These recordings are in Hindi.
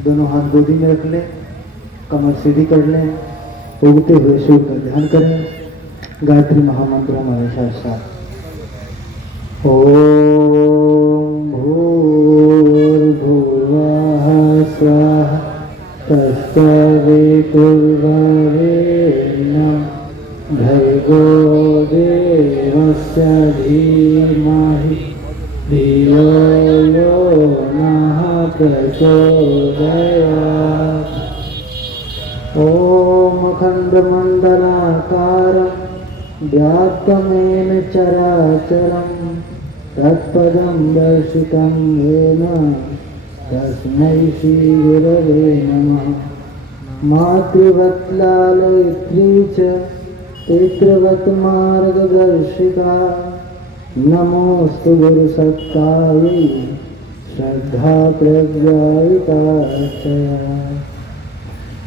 दोनों हाथ गोदी में रख लें, कमर सीधी कर लें, उगते हुए सूर्य का ध्यान करें। गायत्री महामंत्र हमेशा साथ। ओम भूर्भुवः स्वः तत्सवितुर्वरेण्यं भर्गो देवस्य धीमहि धियो यो नः प्रचोदयात्। ॐ अखण्डमण्डलाकारं व्याप्तमेन चराचरं तत्पदं दर्शितं येन तस्मै श्रीगुरवे नमः। मातृवत् लालयित्री च पितृवत् मार्गदर्शिका नमोऽस्तु गुरुसत्तायै श्रद्धा प्रज्ञायिता च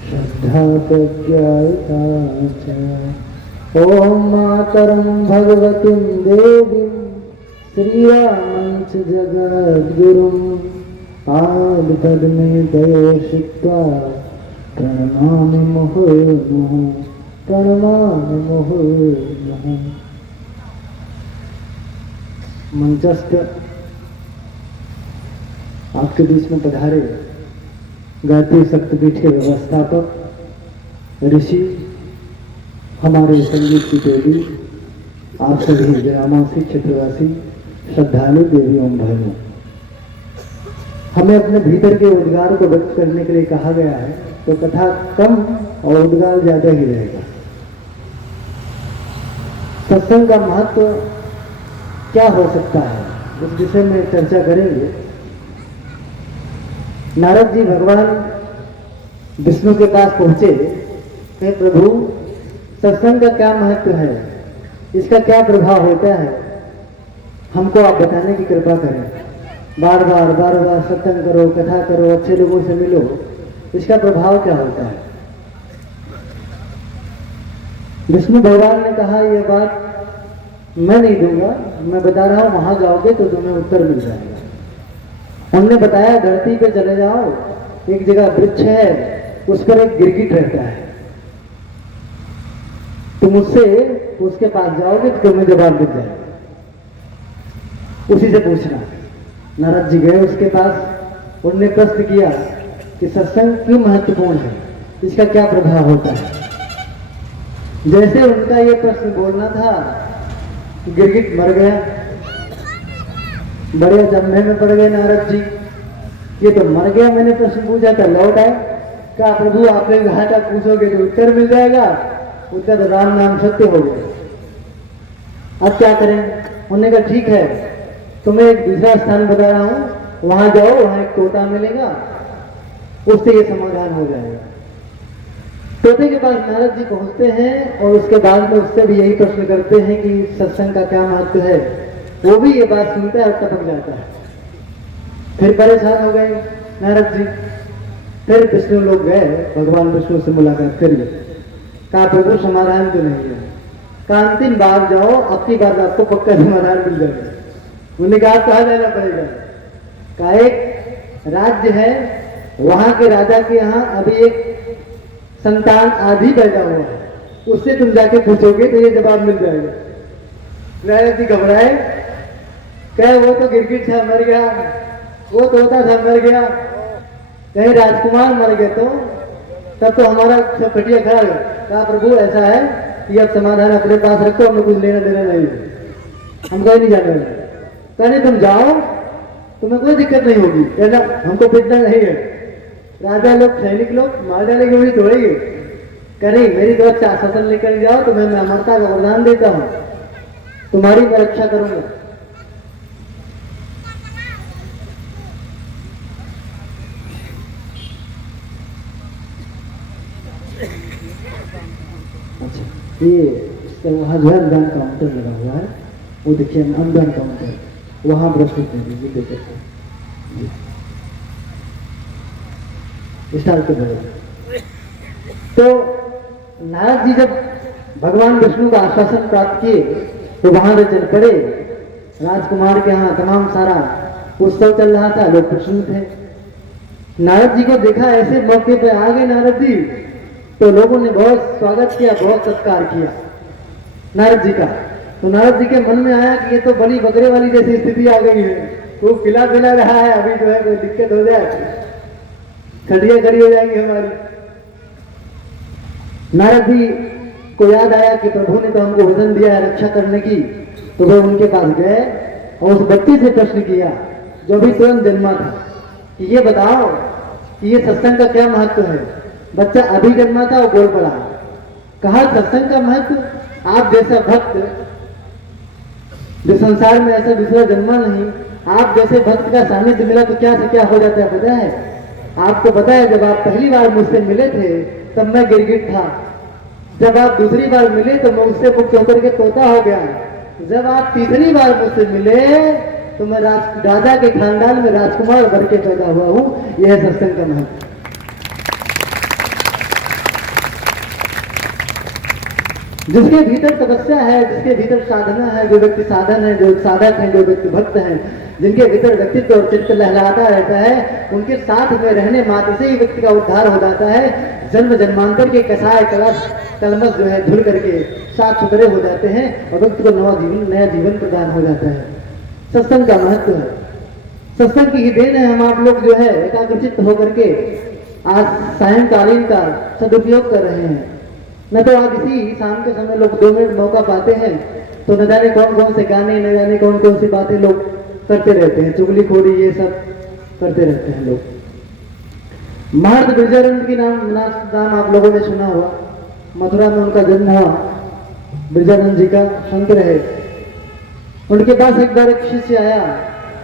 श्रद्धा प्रज्ञायिता च। ॐ मातरं भगवतीं देवीं श्रीरामं च जगद्गुरुम् पादपद्मे दयोषित्वा प्रणमामि मुहुर्मुहुः प्रणमामि मुहुर्मुहुः। मंचस्थ आपके बीच में पधारे गायत्री शक्तिपीठ के व्यवस्थापक ऋषि, हमारे संगीत की देवी, आप सभी ग्रामवासी क्षेत्रवासी श्रद्धालु देवी एवं भाइयों, हमें अपने भीतर के उद्गार को व्यक्त करने के लिए कहा गया है, तो कथा कम और उद्गार ज्यादा ही रहेगा। सत्संग का महत्व क्या हो सकता है, उस विषय में चर्चा करेंगे। नारद जी भगवान विष्णु के पास पहुंचे, हे प्रभु सत्संग का क्या महत्व है, इसका क्या प्रभाव होता है, हमको आप बताने की कृपा करें। बार बार सत्संग करो, कथा करो, अच्छे लोगों से मिलो, इसका प्रभाव क्या होता है। विष्णु भगवान ने कहा यह बात मैं नहीं दूंगा, मैं बता रहा हूं, वहां जाओगे तो तुम्हें उत्तर मिल जाएगा। उन्होंने बताया धरती पे चले जाओ, एक जगह वृक्ष है, उस पर एक गिरगिट रहता है, तुम उसके पास जाओगे तो तुम्हें जवाब मिल जाएगा, उसी से पूछना। नारद जी गए उसके पास, उन्होंने प्रश्न किया कि सत्संग क्यों महत्वपूर्ण है, इसका क्या प्रभाव होता है। जैसे उनका ये प्रश्न बोलना था, गिरगिट मर गया, बड़े जम्मे में पड़ गए नारद जी, ये तो मर गया, मैंने प्रश्न पूछा था लौट आए। कहा प्रभु आपने कहा था पूछोगे तो उत्तर मिल जाएगा, उत्तर राम नाम सत्य हो गया, अब क्या करें। उन्होंने कहा ठीक है, तुम्हें एक दूसरा स्थान बता रहा हूं, वहां जाओ, वहां एक तोता मिलेगा, उससे ये समाधान हो जाएगा। तोते के पास नारद जी पहुंचते हैं और उसके बाद में उससे भी यही प्रश्न करते हैं कि सत्संग का क्या महत्व है। वो भी ये बात सुनता है और टपक जाता है। फिर परेशान हो गए नारद जी, फिर विष्णु लोग गए, भगवान विष्णु से मुलाकात करिए। कहा प्रभु समाधान तो नहीं है। कहा अंतिम बार जाओ, अब की बार आपको पक्का समाधान मिल जाएगा। उन्होंने कहा कहा जाना पड़ेगा। कहा एक राज्य है, वहां के राजा के यहाँ अभी एक संतान आदि पैदा हुआ है, उससे तुम जाके पूछोगे तो ये जवाब मिल जाएगा। नारद जी घबराए, कहे वो तो गिरगिट था मर गया, वो तोता था मर गया, कहीं राजकुमार मर गए तो तब तो हमारा सब कटिया खड़ा गया। कहा प्रभु ऐसा है कि अब समाधान अपने पास रखो, हमें कुछ लेना देना नहीं है, हम कहीं नहीं जाना। कहने तुम जाओ, तुम्हें कोई दिक्कत नहीं होगी, कहना हमको पिटना नहीं है, राजा लोग सैनिक लोग मार डाले की तोड़ेंगे। कहीं मेरी तरफ से आश्वासन लेकर जाओ, तुम्हें मैं अमरता का वरदान देता हूं, तुम्हारी मैं रक्षा करूंगा। अच्छा, ये वहां जो है अनुदान काउंटर लगा हुआ है, वो देखिए अनुदान काउंटर, वहां प्रस्तुत कर दीजिए देख सकते। स्टार्ट कर रहे। तो नारद जी जब भगवान विष्णु का आश्वासन प्राप्त किए तो वहां से चल पड़े। राजकुमार के यहाँ तमाम सारा उत्सव चल रहा था, लोग प्रसन्न थे। नारद जी को देखा, ऐसे मौके पे आ गए नारद जी, तो लोगों ने बहुत स्वागत किया, बहुत सत्कार किया नारद जी का। तो नारद जी के मन में आया कि ये तो बलि बकरे वाली जैसी स्थिति आ गई है, वो खिला पिला रहा है, अभी जो है कोई दिक्कत हो जाए, खड़िया खड़ी हो जाएगी हमारी। नारद जी को याद आया कि प्रभु ने तो हमको वचन दिया है रक्षा करने की, तो वो उनके पास गए और उस बच्चे से प्रश्न किया जो भी तुरंत जन्मा था कि ये बताओ कि ये सत्संग का क्या महत्व है। बच्चा अभी जन्मा था और बोल पड़ा, कहा सत्संग का महत्व, आप जैसा भक्त जो संसार में ऐसा दूसरा जन्मा नहीं, आप जैसे भक्त का सानिध्य मिला तो क्या से क्या हो जाता है पता है? आपको पता है जब आप पहली बार मुझसे मिले थे तब मैं गिरगिट था, जब आप दूसरी बार मिले तो मैं उससे मुक्त होकर के तोता हो गया, जब आप तीसरी बार मुझसे मिले तो मैं राजा के खानदान में राजकुमार बन के पैदा हुआ हूं। यह है सत्संग का महत्व। जिसके भीतर तपस्या है, जिसके भीतर साधना है, जो व्यक्ति साधन है, जो साधक है, जो व्यक्ति भक्त है, जिनके भीतर व्यक्तित्व और चित्त लहलाता रहता है, उनके साथ में रहने मात्र से ही व्यक्ति का उद्धार हो जाता है। जन्म जन्मांतर के कसाय कलमश जो है धुल करके साफ सुथरे हो जाते हैं और व्यक्ति को नया जीवन प्रदान हो जाता है। सत्संग का महत्व है, सत्संग की ही देन है। हम आप लोग जो है एकाग्रचित्त होकर के आज सायंकालीन का सदुपयोग कर रहे हैं। न तो आज इसी शाम के समय लोग 2 मिनट मौका पाते हैं तो न जाने कौन कौन से गाने, न जाने कौन कौन सी बातें लोग करते रहते हैं, चुगलीखोरी ये सब करते रहते हैं लोग। महर्षि बिरजानंद की नाम आप लोगों ने सुना हुआ, मथुरा में उनका जन्म हुआ, बिरजानंद जी का संत रहे। उनके पास एक बार एक शिष्य आया,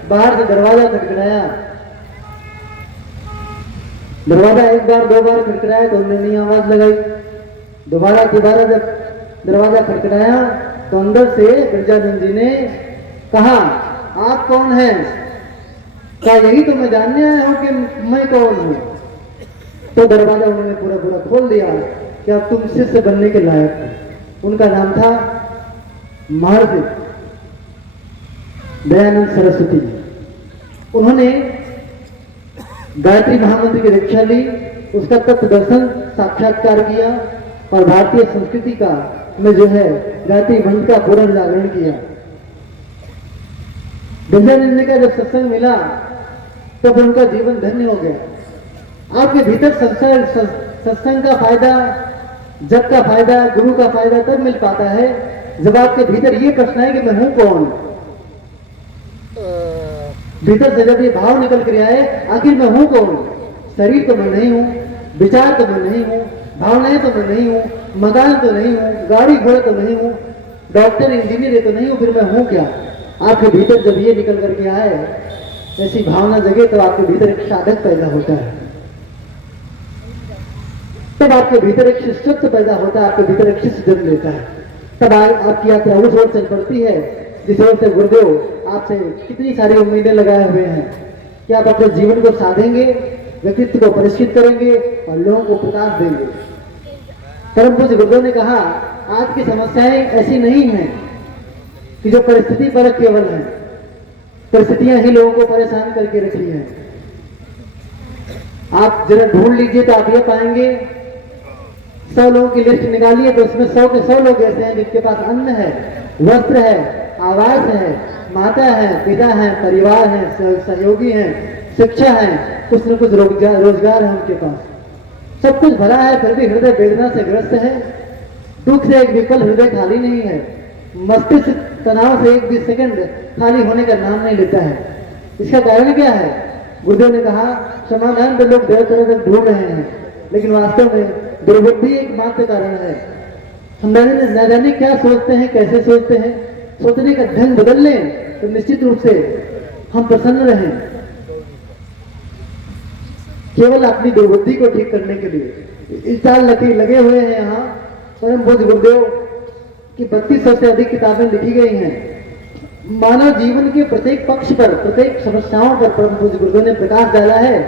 बाहर से दरवाजा खटखटाया, दरवाजा एक बार 2 बार खटखटाया तो उन्होंने नहीं आवाज लगाई, दोबारा जब दरवाजा खटखटाया तो अंदर से बिरजानंद जी ने कहा, आप कौन हैं? क्या यही तो मैं जानने आया हूं कि मैं कौन हूं? तो दरवाजा उन्होंने पूरा खोल दिया कि अब तुम शिष्य बनने के लायक हो। उनका नाम था महर्षि दयानंद सरस्वती। उन्होंने गायत्री महामंत्र की दीक्षा ली, उसका तत्व दर्शन साक्षात्कार किया और भारतीय संस्कृति का में जो है गायत्री मंत्र का पूर्ण जागरण किया। बिरजानंद का जब सत्संग मिला तब उनका जीवन धन्य हो गया। आपके भीतर सत्संग का फायदा, जग का फायदा, गुरु का फायदा तब मिल पाता है जब आपके भीतर ये प्रश्न है कि मैं हूं कौन। भीतर से जब ये भाव निकल कर आए, आखिर मैं हूं कौन? शरीर तो मैं नहीं हूं, विचार तो मैं नहीं हूं, भावनाएं तो मैं नहीं हूं, मकान तो नहीं हूं, गाड़ी घोड़े तो नहीं हूं, डॉक्टर इंजीनियर तो नहीं हूं, फिर मैं हूं क्या? आपके भीतर जब ये निकल करके आए, ऐसी भावना जगे तो आपके भीतर एक साधक पैदा होता है, तब आपके भीतर एक शिष्यत्व पैदा होता है, आपके भीतर एक शिष्य जन्म लेता है। तब आपकी यात्रा उस ओर चल पड़ती है जिस ओर से गुरुदेव आपसे कितनी सारी उम्मीदें लगाए हुए हैं कि आप अपने जीवन को साधेंगे, व्यक्तित्व को परिष्कृत करेंगे और लोगों को प्रकाश देंगे। परम पूज्य गुरुदेव ने कहा, आज की समस्याएं ऐसी नहीं हैं कि जो परिस्थिति पर केवल है, परिस्थितियां ही लोगों को परेशान करके रखी हैं। आप जरा ढूंढ लीजिए तो आप ये पाएंगे, 100 लोगों की लिस्ट निकालिए तो उसमें 100 के 100 लोग ऐसे हैं जिनके पास अन्न है, वस्त्र है, आवास है, माता है, पिता है, परिवार है, सहयोगी है, शिक्षा है, कुछ न कुछ रोजगार है उनके पास, सब कुछ भरा है, फिर भी हृदय वेदना से ग्रस्त है। दुख से एक विकल हृदय खाली नहीं है, मस्तिष्क तनाव से एक भी सेकंड खाली होने का नाम नहीं लेता है। इसका कारण क्या है? गुरुदेव ने कहा, समाधान तो लोग देर तरह तक ढूंढ रहे हैं, लेकिन वास्तव में दुर्बुद्धि एकमात्र कारण है। हम न जाने क्या सोचते हैं, कैसे सोचते हैं, सोचने का ढंग बदल लें तो निश्चित रूप से हम प्रसन्न रहें। केवल अपनी दुर्बुद्धि को ठीक करने के लिए इस साल लगे हुए हैं। यहाँ परम पूज्य गुरुदेव की 3200 से अधिक किताबें लिखी गई हैं। मानव जीवन के प्रत्येक पक्ष पर, प्रत्येक समस्याओं पर परम पूज्य गुरुदेव ने प्रकाश डाला है।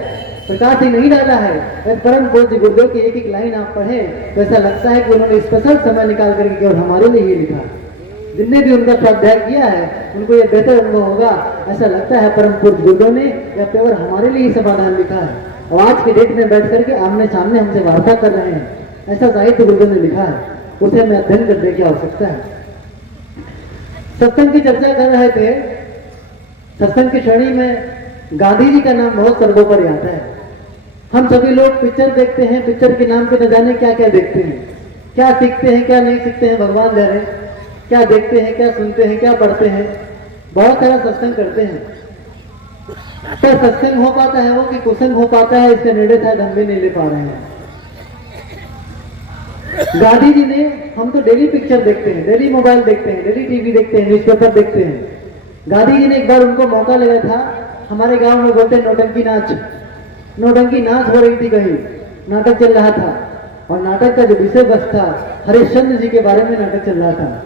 प्रकाश ही नहीं डाला है, परम पूज्य गुरुदेव की एक एक लाइन आप पढ़ें तो ऐसा लगता है कि उन्होंने स्पेशल समय निकाल करके केवल हमारे लिए ही लिखा। जिनने भी उनका स्वाध्याय किया है उनको यह बेहतर अनुभव होगा, ऐसा लगता है परम पूज्य गुरुदेव ने या केवल हमारे लिए ही समाधान लिखा है। और आज की डेट में बैठ करके आमने सामने हमसे वार्ता कर रहे हैं। ऐसा साहित्य गुरुदेव ने लिखा है, उसे हमें अध्ययन करने की आवश्यकता है। सत्संग की चर्चा कर रहे थे। सत्संग की श्रेणी में गांधी जी का नाम बहुत सर्वोपरि आता है। हम सभी लोग पिक्चर देखते हैं, पिक्चर के नाम पे न जाने क्या क्या देखते हैं, क्या सीखते हैं क्या नहीं सीखते हैं भगवान जाने, क्या देखते हैं क्या सुनते हैं क्या पढ़ते हैं, बहुत सारा सत्संग करते हैं। पर सत्संग हो पाता है वो कि कुसंग हो पाता है, इसका निर्णय शायद हम भी नहीं ले पा रहे हैं। गांधी जी ने, हम तो डेली पिक्चर देखते हैं, डेली मोबाइल देखते हैं, डेली टीवी देखते हैं, न्यूज़पेपर देखते हैं। गांधी जी ने एक बार उनको मौका लगा था, हमारे गांव में बोलते नौटंकी नाच, नौटंकी नाच हो रही थी, कहीं नाटक चल रहा था और नाटक का जो विषय वस्तु था हरिश्चंद्र जी के बारे में नाटक चल रहा था।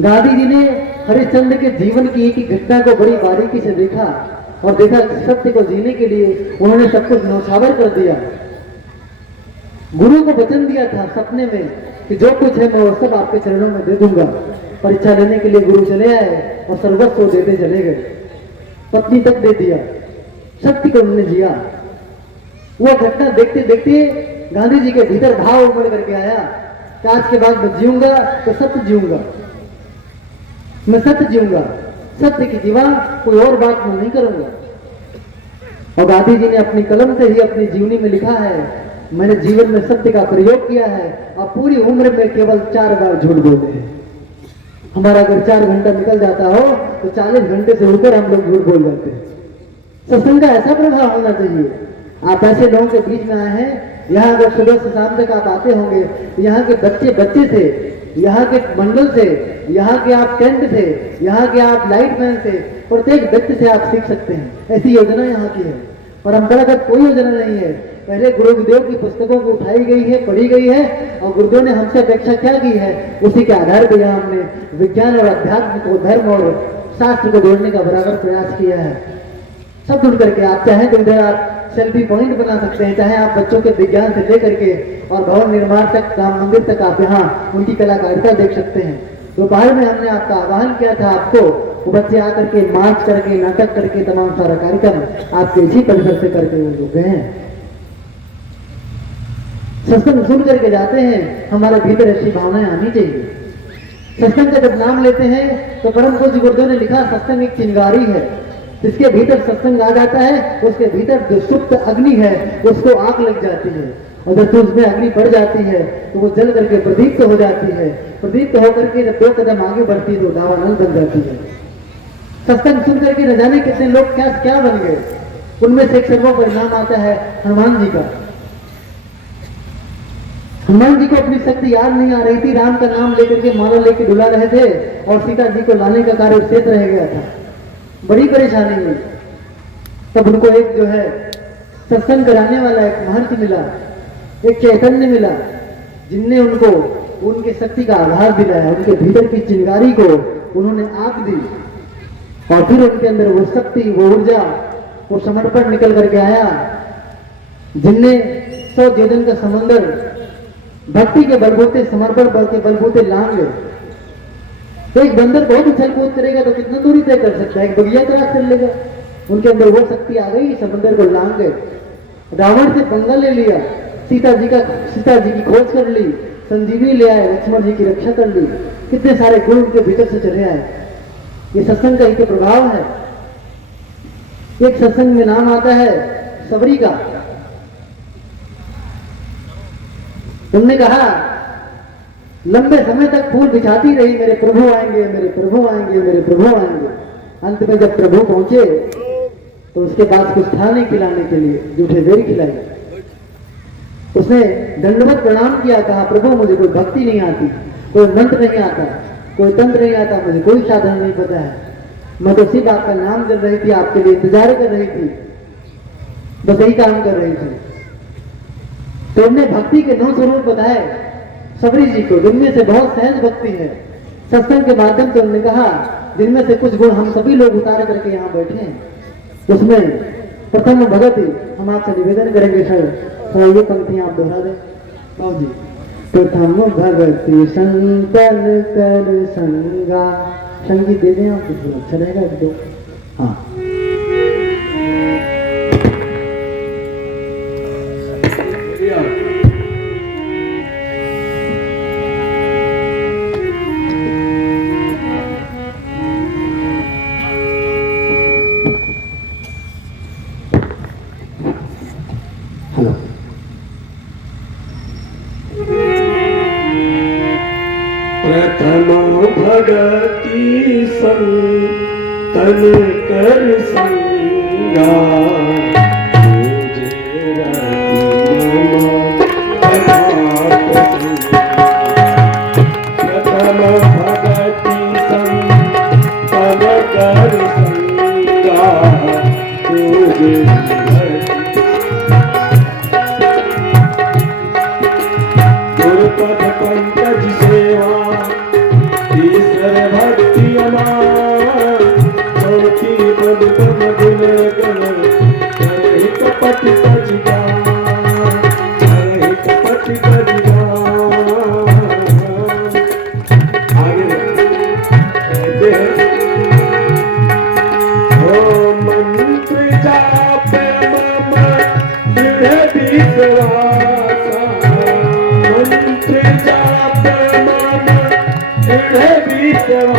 गांधी जी ने हरिश्चंद्र के जीवन की एक घटना को बड़ी बारीकी से देखा और देखा कि सत्य को जीने के लिए उन्होंने सब कुछ न्यौछावर कर दिया। गुरु को वचन दिया था सपने में कि जो कुछ है मैं वो सब आपके चरणों में दे दूंगा। परीक्षा लेने के लिए गुरु चले आए और सर्वस्व देते चले गए, पत्नी तक दे दिया, सत्य को उन्होंने जिया। वो घटना देखते देखते गांधी जी के भीतर भाव उमड़ करके आया कि आज के बाद मैं जीऊंगा तो सत्य जीऊंगा, मैं सत्य जीऊंगा, सत्य की जीवा, कोई और बात मैं नहीं करूंगा। और गांधी जी ने अपनी कलम से ही अपनी जीवनी में लिखा है, मैंने जीवन में सत्य का प्रयोग किया है और पूरी उम्र में केवल 4 बार झूठ बोले हैं। हमारा अगर 4 घंटा निकल जाता हो तो 40 घंटे से ऊपर हम लोग झूठ बोल जाते हैं। सत्संग का ऐसा प्रभाव होना चाहिए। आप ऐसे लोगों के बीच में आए हैं, यहाँ अगर सुबह से शाम तक आप आते होंगे, यहाँ के बच्चे से, यहाँ के मंडल से, यहाँ के आप टेंट से, यहाँ के आप लाइट मैन से, प्रत्येक व्यक्ति से आप सीख सकते हैं। ऐसी योजना यहाँ की है। परंपरागत कोई योजना नहीं है। पहले गुरुदेव की पुस्तकों को उठाई गई है, पढ़ी गई है और गुरुदेव ने हमसे अपेक्षा क्या की है, उसी के आधार पर यहाँ हमने विज्ञान और अध्यात्म को, धर्म और शास्त्र को जोड़ने का बराबर प्रयास किया है। सब जुड़ करके आप चाहें तो इधर आप सेल्फी पॉइंट बना सकते हैं, चाहे आप बच्चों के विज्ञान से लेकर के और भवन निर्माण तक, राम मंदिर तक आप यहाँ उनकी कलाकारिता देख सकते हैं। दोपहर में हमने आपका आह्वान किया था, आपको वो बच्चे आकर के मार्च करके, नाटक करके, तमाम सारा कार्यक्रम आपके इसी परिसर से करके वो गए हैं। सत्संग सुन करके जाते हैं, हमारे भीतर ऐसी भावनाएं आनी चाहिए। सत्संग का जब नाम लेते हैं तो परम पूज्य गुरुदेव ने लिखा, सत्संग एक चिंगारी है, जिसके भीतर सत्संग आ जाता है उसके भीतर जो सुप्त अग्नि है उसको आग लग जाती है, और जब उसमें अग्नि बढ़ जाती है तो वो जल करके प्रदीप्त हो जाती है। प्रदीप्त होकर के जब 2 कदम आगे बढ़ती है तो दावानल बन जाती है। सत्संग सुन करके न जाने कितने लोग क्या बन गए। उनमें से एक सर्वोपरि नाम आता है हनुमान जी का। हनुमान जी को अपनी शक्ति याद नहीं आ रही थी, राम का नाम लेकर के माला लेकर डुला रहे थे और सीता जी को लाने का कार्य शेष रह गया था। बड़ी परेशानी हुई। तब उनको एक जो है सत्संग कराने वाला एक महर्षि मिला, एक चैतन्य मिला, जिनने उनको उनके शक्ति का आधार दिलाया, उनके भीतर की चिंगारी को उन्होंने आग दी और फिर उनके अंदर वो शक्ति, वो ऊर्जा, वो समर्पण निकल करके आया, जिनने 100 योजन का समंदर भक्ति के बलबूते, समर्पण बल के बलबूते लांग ले। तो एक बंदर बहुत उछल कूद करेगा तो कितना दूरी तय कर सकता है, एक बगिया क्रॉस कर लेगा। उनके अंदर वो शक्ति आ गई, समंदर को लांग गए, रावण से पंगा ले लिया, सीता जी की खोज कर ली, संजीवनी ले आए, लक्ष्मण जी की रक्षा कर ली। कितने सारे गुण उनके भीतर से चले आए। ये सत्संग का ही प्रभाव है। एक सत्संग में नाम आता है सबरी का। उन्होंने कहा, लंबे समय तक फूल बिछाती रही, मेरे प्रभु आएंगे, मेरे प्रभु आएंगे, मेरे प्रभु आएंगे। अंत में जब प्रभु पहुंचे तो उसके पास कुछ था नहीं खिलाने के लिए, जूठे बेरी खिलाई। उसने दंडवत प्रणाम किया, कहा, प्रभु मुझे कोई भक्ति नहीं आती, कोई मंत्र नहीं आता, कोई तंत्र नहीं आता, मुझे कोई साधन नहीं पता है, मैं तो सिर्फ आपका नाम कर रही थी, आपके लिए इंतजार कर रही थी, बस यही काम कर रही थी। तो उन्हें भक्ति के 9 स्वरूप बताए सबरी जी को, जिनमें से बहुत सहज भक्ति है। सत्संग के माध्यम से उन्होंने कहा, जिनमें से कुछ गुण हम सभी लोग उतार करके यहाँ बैठे हैं। उसमें प्रथम भगत ही हम आपसे निवेदन करेंगे सर, ये पंक्तियां आप दोहरा दें बाबू जी। प्रथम भगति संतन कर संगा, संगीत दे दें आप, कुछ अच्छा रहेगा एक 2। हाँ, प्रथम भगति संतन कर संगा प्रथम भगति संतन कर संगा गुरुपद पंकज सेवा ईश्वर भक्ति अमार चौथी पद पद गुण गण करहि कपट सजगा करहि कपट सजगा आगे कहते हैं ओ मंत्र जाप मम दृढ़ विश्वास मंत्र जाप मम दृढ़ विश्वास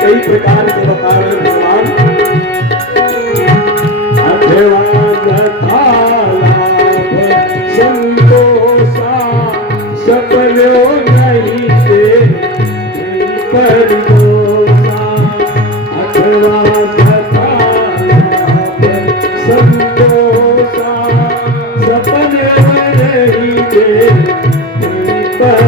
कई प्रकार से बता रहे भगवान संतोषा सपनो नहीं से पर अथवा संतोषा सपने नहीं से पर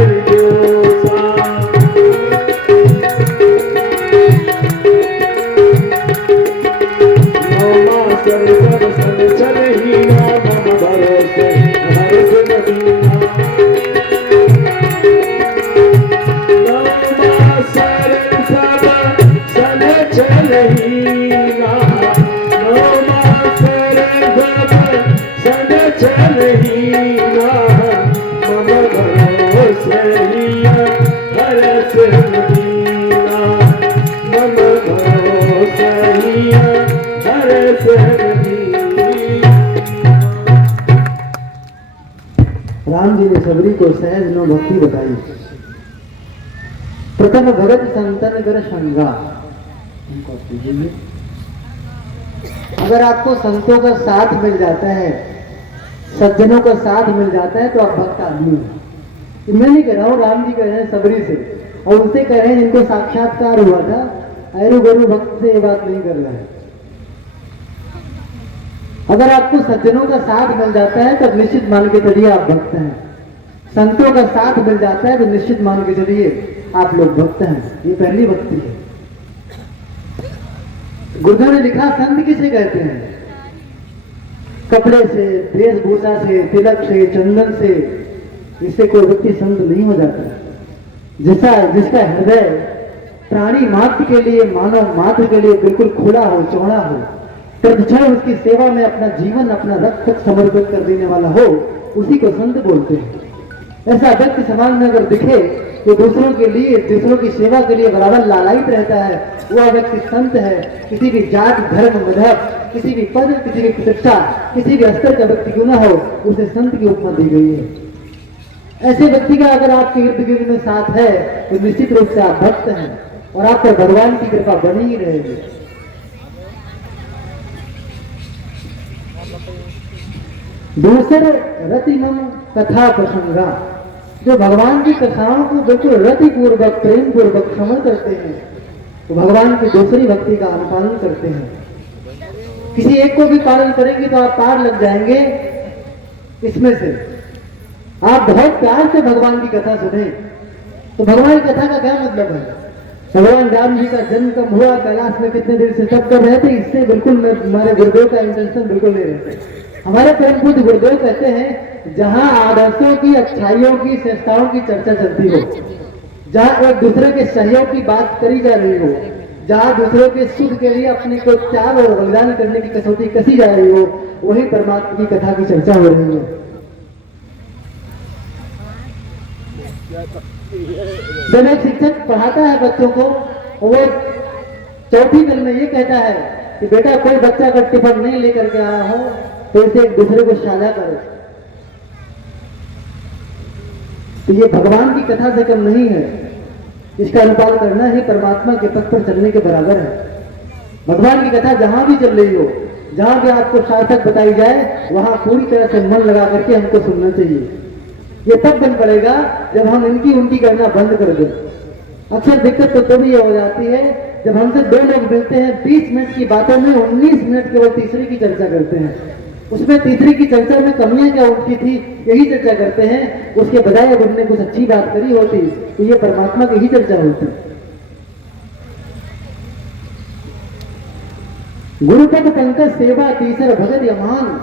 राम जी ने सबरी को सहज नो भक्ति बताई। प्रथम भगत संतन कर संगा। अगर आपको संतों का साथ मिल जाता है, सज्जनों का साथ मिल जाता है तो आप भक्त आदमी हो। मैं नहीं कह रहा हूँ, राम जी कह रहे हैं सबरी से, और उनसे कह रहे हैं जिनको साक्षात्कार हुआ था। ऐरू गरु भक्त से ये बात नहीं कर रहा है। अगर आपको सज्जनों का साथ मिल जाता है तब निश्चित मान के चलिए आप भक्त हैं। संतों का साथ मिल जाता है तो निश्चित मान के चलिए आप लोग भक्त हैं। ये पहली भक्ति है। गुरुदेव ने लिखा संत किसे कहते हैं? कपड़े से, वेशभूषा से, तिलक से, चंदन से, इससे कोई व्यक्ति संत नहीं हो जाता। जिसका हृदय प्राणी मात्र के लिए, मानव मात्र के लिए बिल्कुल खुला हो, चौड़ा हो, प्रतिक्षण उसकी सेवा में अपना जीवन, अपना रक्त तक समर्पित कर देने वाला हो, उसी को संत बोलते हैं। ऐसा व्यक्ति समाज में अगर दिखे तो दूसरों के लिए, दूसरों की सेवा के लिए बराबर लालायित रहता है, वह व्यक्ति संत है। किसी भी जात, धर्म, मजहब, किसी भी पद, किसी भी प्रतिष्ठा, किसी भी स्तर का व्यक्ति क्यों न हो, उसे संत की उपमा दी गई है। ऐसे व्यक्ति का अगर आपके इर्द गिर्द में साथ है तो निश्चित रूप से आप भक्त हैं और आप पर भगवान की कृपा बनी ही रहेगी। दूसरे रतिनम कथा प्रसंगा। जो भगवान की कथाओं को बिल्कुल रति पूर्वक प्रेम पूर्वक श्रवण करते हैं, वो भगवान की दूसरी भक्ति का अनुपालन करते हैं। किसी एक को भी पालन करेंगे तो आप पार लग जाएंगे। इसमें से आप बहुत प्यार से भगवान की कथा सुने तो भगवान की कथा का क्या मतलब है? भगवान राम जी का जन्म कब हुआ, कैलाश में कितने देर से तप कर रहे थे, इससे बिल्कुल हमारे गुरुदेव का इंटेंशन बिल्कुल नहीं रहते। हमारे परम पूज्य गुरुदेव कहते हैं जहां आदर्शों की, अच्छाइयों की, श्रेष्ठताओं की चर्चा चलती हो, जहां एक दूसरे के सहयोग की बात करी जा रही हो, जहां दूसरों के सुख के लिए अपने को त्याग और बलिदान करने की कसौटी कसी जा रही हो, वही परमात्मा की कथा की चर्चा हो रही है। जब एक शिक्षक पढ़ाता है बच्चों को, वो चौथी कल में ये कहता है कि बेटा कोई बच्चा अगर टिफिन नहीं लेकर के आया हो तो इसे एक दूसरे को साझा करो। तो ये भगवान की कथा से कम नहीं है, इसका अनुपालन करना ही परमात्मा के पथ पर चलने के बराबर है। भगवान की कथा जहां भी चल रही हो, जहां भी आपको सार्थक बताई जाए, वहां पूरी तरह से मन लगा करके हमको सुनना चाहिए। ये तब बन पड़ेगा जब हम इनकी उनकी करना बंद कर दें। अक्सर दिक्कत तो तभी हो जाती है जब हमसे दो लोग मिलते हैं, 20 मिनट की बातों में 19 मिनट केवल तीसरे की चर्चा करते हैं। उसमें तीसरी की चर्चा में कमियां क्या उनकी थी यही चर्चा करते हैं। उसके बजाय अगर उन्होंने कुछ अच्छी बात करी होती तो ये परमात्मा की ही चर्चा होती। गुरुपद पंकज सेवा तीसर भगत यमान,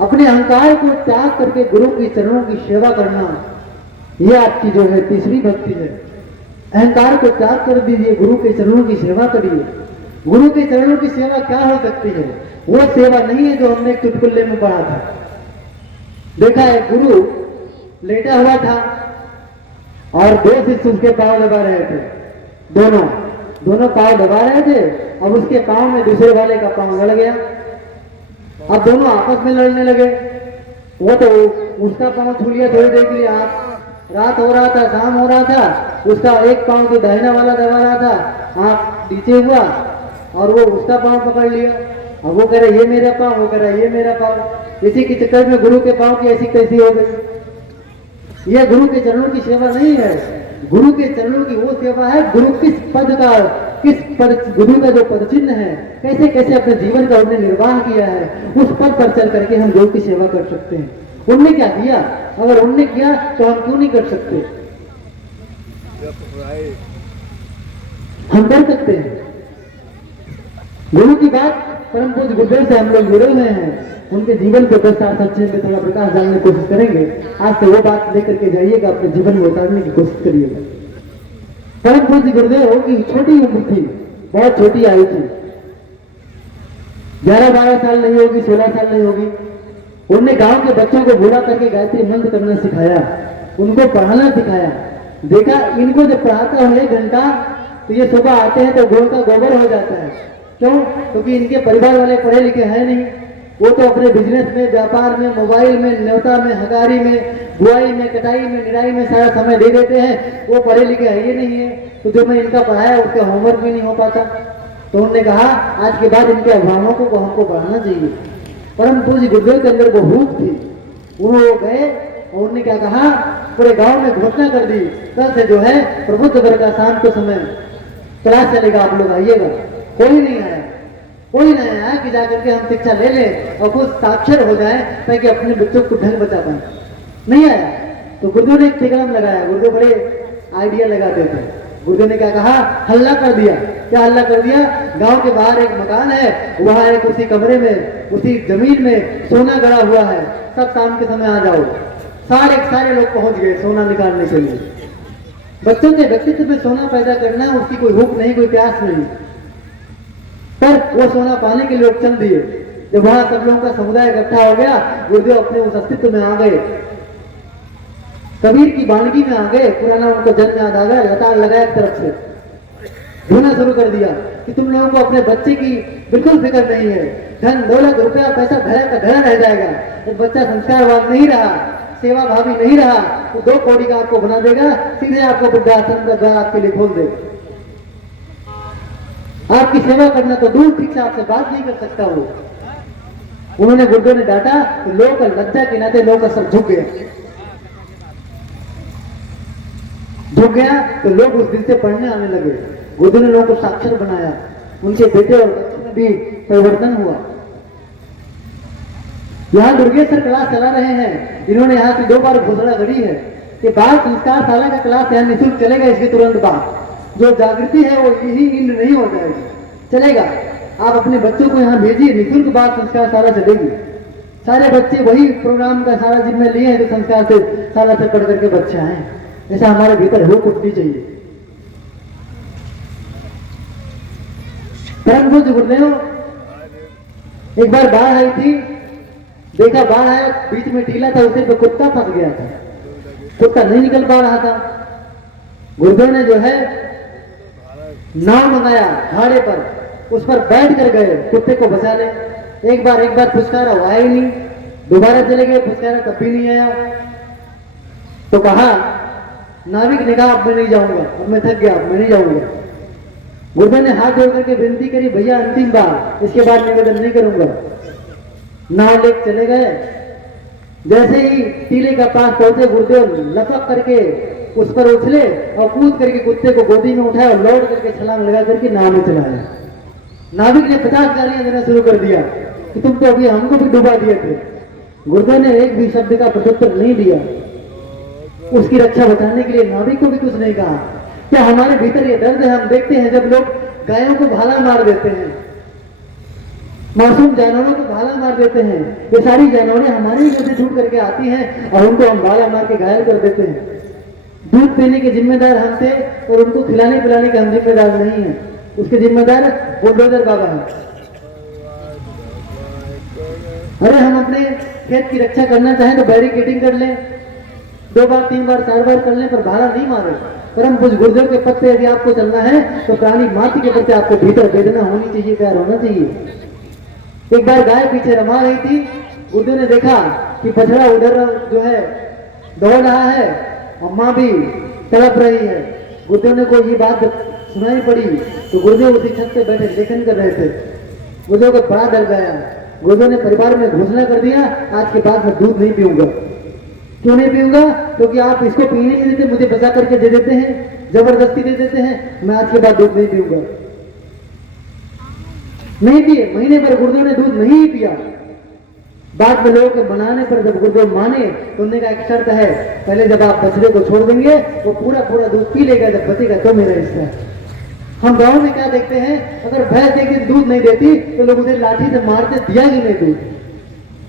अपने अहंकार को त्याग करके गुरु के चरणों की सेवा करना, यह आपकी जो है तीसरी भक्ति है। अहंकार को त्याग कर दीजिए, गुरु के चरणों की सेवा करिए। गुरु के चरणों की सेवा क्या हो सकती है? वो सेवा नहीं है जो हमने एक चुटकुल्ले में पढ़ा था। देखा है गुरु लेटा हुआ था और दो शिष्य उसके पांव दबा रहे थे, दोनों पांव दबा रहे थे। अब उसके पांव में दूसरे वाले का पांव लड़ गया। अब दोनों आपस में लड़ने लगे। वो तो उसका पांव छू लिया थोड़ी देर के लिए, रात हो रहा था, शाम हो रहा था, उसका एक पांव तो दाहिना वाला दबा रहा था, आंख नीचे हुआ और वो उसका पांव पकड़ लिया। अब वो कह रहा ये मेरा पांव, वो कह रहा ये मेरा पांव। इसी के चक्कर में गुरु के पांव की ऐसी कैसी हो गई। यह गुरु के चरणों की सेवा नहीं है। गुरु के चरणों की वो सेवा है, गुरु किस पद का, गुरु का जो पद चिन्ह है, कैसे कैसे अपने जीवन का उन्होंने निर्वाह किया है, उस पद पर चल करके हम गुरु की सेवा कर सकते हैं। उनने क्या किया, अगर उनने किया तो हम क्यों नहीं कर सकते? हम कर सकते हैं। गुरु की बात परम पूज्य गुरुदेव से हम लोग जुड़े हुए हैं, उनके जीवन को 10 साल सच्चे में थोड़ा प्रकाश डालने की कोशिश करेंगे। आज से वो बात लेकर के जाइएगा, अपने जीवन में उतारने की कोशिश करिएगा। परम पूज्य गुरुदेव की छोटी उम्र थी, बहुत छोटी आयु थी, 11-12 साल नहीं होगी, 16 साल नहीं होगी। उन्होंने गांव के बच्चों को बुला करके गायत्री मंत्र करना सिखाया, उनको पढ़ाना सिखाया। देखा इनको जब पढ़ाता हूं 1 घंटा तो ये सुबह आते हैं तो गोल का गोबर हो जाता है। क्यों? क्योंकि इनके परिवार वाले पढ़े लिखे हैं नहीं। वो तो अपने बिजनेस में, व्यापार में, मोबाइल में, न्योता में, हगारी में, बुआई में, कटाई में, निराई में सारा समय दे देते हैं। वो पढ़े लिखे है ये नहीं है, तो जो मैं इनका पढ़ाया उसका होमवर्क भी नहीं हो पाता। तो उन्होंने कहा आज के बाद इनके अभिभावकों को हमको पढ़ाना चाहिए। परम पूज्य गुरुदेव के अंदर वो भूख थी। वो गए और उन्होंने क्या कहा, पूरे गांव में घोषणा कर दी, कल से जो है प्रबुद्ध वर्ग का शाम के समय क्लास चलेगा, आप लोग आइएगा। कोई नहीं आया, कोई नहीं आया कि जाकर के हम शिक्षा ले लें और कुछ साक्षर हो जाए ताकि अपने बच्चों को ढंग बचा पाए। नहीं आया। तो गुरुदेव ने एक ठिकाना लगाया। गुरुदेव बड़े आइडिया लगाते थे। गुरुदेव ने क्या कहा, हल्ला कर दिया। क्या हल्ला कर दिया? गांव के बाहर एक मकान है, वहां एक उसी कमरे में, उसी जमीन में सोना गड़ा हुआ है, सब शाम के समय आ जाओ। सारे लोग पहुंच गए सोना निकालने के लिए। बच्चों के व्यक्तित्व में सोना पैदा करना, उसकी कोई भूख नहीं, कोई प्यास नहीं, पर वो सोना पाने के लिए लोग चल दिए। जब वहां सब लोगों का समुदाय इकट्ठा हो गया, गुरुदेव अपने उस अस्तित्व में आ गए, कबीर की वानगी में आ गए। पुराना उनको जन्म याद आ गया, लताड़ लगाया एक तरफ से, ढूंढना शुरू कर दिया कि तुम लोगों को अपने बच्चे की बिल्कुल फिक्र नहीं है। धन दौलत रुपया पैसा धरा का धरा रह जाएगा। जब बच्चा संस्कारवान नहीं रहा, सेवा भावी नहीं रहा, तो 2 कौड़ी का आपको बना देगा, सीधे आपको वृद्धाश्रम का द्वार आपके लिए खोल देगा। आपकी सेवा करना तो दूर, ठीक से आपसे बात नहीं कर सकता वो। उन्होंने गुरुदेव ने डांटा तो लोग लज्जा के नाते लोग का सब झुक गया। झुक गया तो लोग उस दिन से पढ़ने आने लगे। गुरुदेव ने लोगों को साक्षर बनाया, उनके बेटे और बच्चों में भी परिवर्तन हुआ। यहाँ दुर्गेश्वर क्लास चला रहे हैं, इन्होंने यहाँ की 2 बार घोषणा करी है कि बाल संस्कार शाला का क्लास यहाँ निःशुल्क चलेगा। इसके तुरंत बाद जो जागृति है वो यही इंड नहीं हो जाएगी, चलेगा। आप अपने बच्चों को यहाँ भेजिए, निःशुल्क बाल संस्कार शाला चलेगी। सारे बच्चे वही प्रोग्राम का सारा जिम्मे लिए हैं जो संस्कार से शाला से पढ़ करके बच्चे आए। ऐसा हमारे भीतर हो कुछ भी चाहिए। परम पूज्य गुरुदेव, एक बार बाढ़ आई थी, देखा बाढ़ आया, बीच में टीला था, उसे पे कुत्ता फंस गया था, कुत्ता नहीं निकल पा रहा था। गुरुदेव ने जो है नाव मंगाया भाड़े पर, उस पर बैठ कर गए कुत्ते को बचा ले। एक बार फुसकारा हुआ ही नहीं, दोबारा चले गए, फुसकारा तब भी नहीं आया। तो कहा, नाविक ने कहा अब मैं नहीं जाऊंगा, अब मैं थक गया, अब मैं नहीं जाऊंगा। गुरुदेव ने हाथ जोड़ करके विनती करी, भैया अंतिम बार, इसके बाद निवेदन नहीं करूंगा। नाव लेकर चले गए। जैसे ही टीले का पास पहुंचे, गुरुदेव लपक करके उस पर उछले और कूद करके कुत्ते को गोदी में उठाया और लौट करके छलांग लगा करके नाव में चलाया। नाविक ने 50 गालियां देना शुरू कर दिया कि तुम तो अभी हमको भी डुबा दिए थे। गुरुदेव ने एक भी शब्द का प्रत्युत्तर नहीं दिया। उसकी रक्षा बचाने के लिए नाविक को भी कुछ नहीं कहा। क्या हमारे भीतर ये दर्द है? हम देखते हैं जब लोग गायों को भाला मार देते हैं, मासूम जानवरों को भाला मार देते हैं, ये सारी जानवरें हमारे ही घर से छूट करके आती हैं और उनको हम भाला मार के घायल कर देते हैं। दूध पीने के जिम्मेदार हम थे और उनको खिलाने पिलाने के हम जिम्मेदार नहीं है, उसके जिम्मेदार बुलडोजर बाबा है। अरे हम अपने खेत की रक्षा करना चाहें तो बैरिकेडिंग कर लें, 2 बार 3 बार 4 बार कर लें, पर भाला नहीं मारे। परम पूज्य गुरुदेव के पद पे यदि आपको चलना है तो प्राणी मात्र के प्रति आपको भीतर वेदना होनी चाहिए, प्यार होना चाहिए। एक बार गाय पीछे रमा रही थी, गुरुदेव ने देखा कि बछड़ा उधर जो है दौड़ रहा है और माँ भी तड़प रही है। गुरुदेव ने कोई ये बात सुनाई पड़ी तो गुरुदेव उसी छत पे बैठे लेखन कर रहे थे। गुरुदेव को बड़ा डर गया। गुरुदेव ने परिवार में घोषणा कर दिया, आज के बाद मैं दूध नहीं पीऊंगा। क्यों नहीं पीऊंगा? क्योंकि आप इसको पीने नहीं देते, मुझे बचा करके दे देते हैं, जबरदस्ती दे देते हैं। मैं आज के बाद दूध नहीं पीऊंगा। नहीं पिए, महीने भर गुरुदेव ने दूध नहीं पिया। बाद में लोगों के बनाने पर जब गुरुदेव माने तो उन्होंने कहा एक शर्त है, पहले जब आप बछड़े को छोड़ देंगे वो पूरा दूध पी लेगा, जब बचेगा तो मेरा हिस्सा। हम गांव में क्या देखते हैं, अगर भैंस एक दिन दूध नहीं देती तो लोग उसे लाठी से मारते, दिया कि नहीं दूध,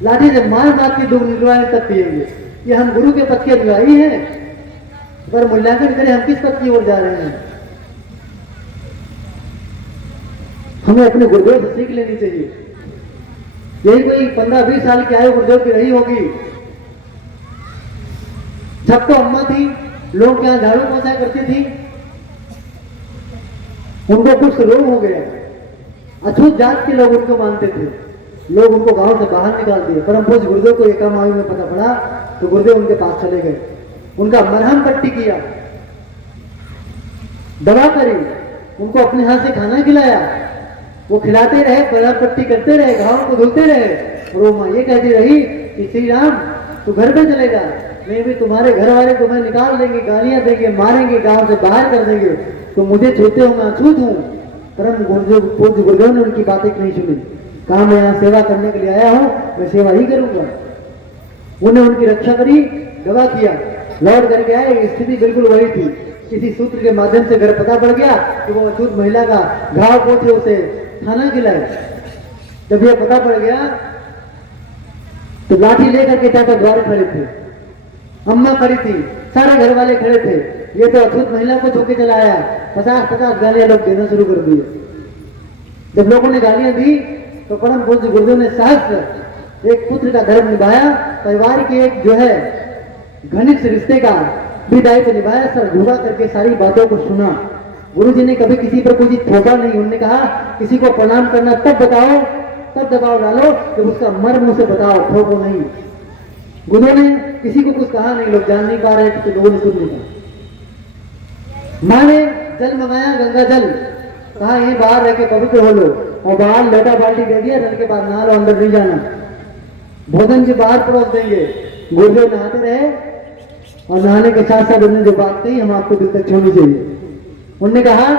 लाठी से मार के दूध निकलवाने तक पिएंगे। ये हम गुरु के पद के अनुयायी हैं, अगर मूल्यांकन करें हम किस पद की ओर जा रहे हैं। हमें अपने गुरुदेव से सीख लेनी चाहिए। यही कोई 15-20 साल की आयु गुरुदेव की रही होगी। जब तो अम्मा थी, लोग क्या झाड़ू पोछा करती थी, उनको कुछ रोग हो गया, अछूत जात के लोग उनको मानते थे, लोग उनको गांव से बाहर निकाल दिए। परम पूज्य गुरुदेव को एक आयु में पता पड़ा तो गुरुदेव उनके पास चले गए, उनका मरहम पट्टी किया, दवा करी, उनको अपने हाथ से खाना खिलाया, वो खिलाते रहे, मरहम पट्टी करते रहे, घाव को धुलते रहे। और वो माँ ये कहती रही कि श्री राम तू घर पे चलेगा, नहीं भी तुम्हारे घर वाले तुम्हें निकाल देंगे, गालियां देंगे, मारेंगे, गांव से बाहर कर देंगे, तो मुझे छूते हो मैं अछूत हूँ। परम पूज्य गुरुदेव ने उनकी बातें नहीं सुनी, कहा मैं यहाँ सेवा करने के लिए आया हूँ, मैं सेवा ही करूंगा। उन्हें उनकी रक्षा करी, दवा किया, लौट करके आए, स्थिति बिल्कुल वही थी। किसी सूत्र के माध्यम से घर पता पड़ गया कि वो अछूत महिला का घाव पोछे, उसे खाना खिलाए। जब ये पता पड़ गया तो लाठी लेकर के चाचा द्वार खड़े थे, अम्मा खड़ी थी, सारे घर वाले खड़े थे। ये तो अछूत महिला को छूके चला आया, 50-50 गालियां लोग देना शुरू कर दिए। जब लोगों ने गालियां दी तो परम पूज्य गुरुदेव ने सहस्त्र एक पुत्र का धर्म निभाया, परिवार के एक जो है घनिष्ठ रिश्ते का भी दायित्व निभाया, सर झुका करके सारी बातों को सुना। गुरुजी ने कभी किसी पर कोई थोपा नहीं। उन्होंने कहा किसी को प्रणाम करना तब बताओ, तब दबाव डालो जब उसका मर्म उसे बताओ, ठोको नहीं। गुरुदेव ने किसी को कुछ कहा नहीं, लोग जान नहीं पा रहे थे तो लोगों ने कुछ नहीं कहा। माँ ने जल मंगाया, गंगा जल, कहा यहीं बाहर रह के पवित्र हो लो, और बाहर लोटा बाल्टी दे दिया, नल के बाद नहा लो, अंदर नहीं जाना। भोजन के बाहर परोस देंगे। गुरुदेव नहाते रहे, और नहाने के साथ साथ उन्होंने जो बात कही हम आपको दिल तक छोड़नी चाहिए। उन्होंने कहा